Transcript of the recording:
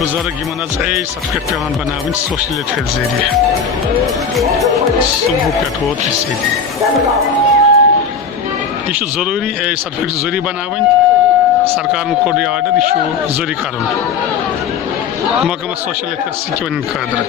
بزرگ یمن age certificate پیوان بناوٕنۍ سوشل ویلفیئر ذریعہ صبح پٮ۪ٹھ ووت أسۍ ییٚتہِ یہِ چھُ ضروٗری ایج سرٹیفکیٹ ضروٗری بناوٕنۍ سرکارن کوٚر یہِ آرڈر یہِ چھُ ضروٗری کرُن محکمہ سوشل ویلفیئر سکیٖمن خٲطرٕ